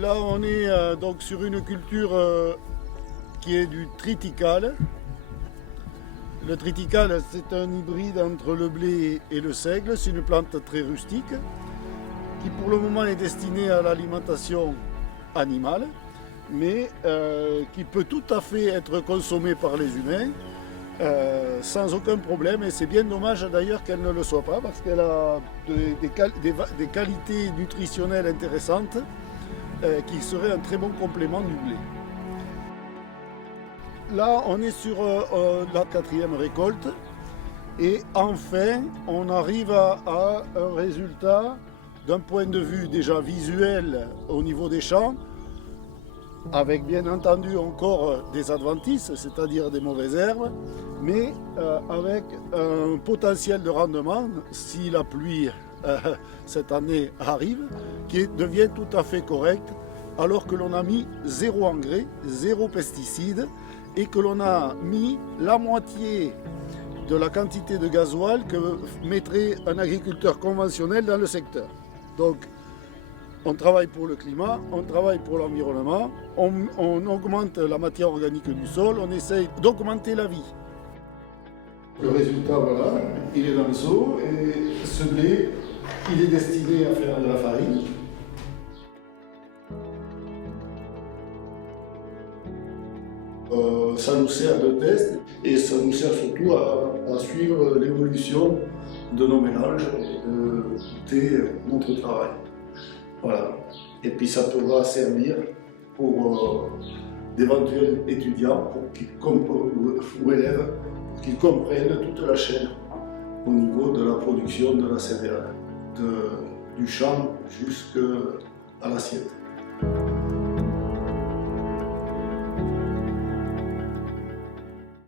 Là, on est donc sur une culture qui est du triticale. Le triticale, c'est un hybride entre le blé et le seigle. C'est une plante très rustique qui, pour le moment, est destinée à l'alimentation animale, mais qui peut tout à fait être consommée par les humains sans aucun problème. Et c'est bien dommage d'ailleurs qu'elle ne le soit pas, parce qu'elle a des qualités nutritionnelles intéressantes qui seraient un très bon complément du blé. Là, on est sur la 4e récolte et enfin, on arrive à un résultat d'un point de vue déjà visuel au niveau des champs, avec bien entendu encore des adventices, c'est-à-dire des mauvaises herbes, mais avec un potentiel de rendement, si la pluie cette année arrive, qui devient tout à fait correct, alors que l'on a mis 0 engrais, 0 pesticides, et que l'on a mis la moitié de la quantité de gasoil que mettrait un agriculteur conventionnel dans le secteur. Donc, on travaille pour le climat, on travaille pour l'environnement, on augmente la matière organique du sol, on essaye d'augmenter la vie. Le résultat, voilà, il est dans le seau et ce blé, il est destiné à faire de la farine. Ça nous sert de test et ça nous sert surtout à suivre l'évolution de nos mélanges et de goûter notre travail. Voilà. Et puis ça pourra servir pour d'éventuels étudiants ou élèves pour qu'ils comprennent toute la chaîne au niveau de la production de la céréale, du champ jusqu'à l'assiette.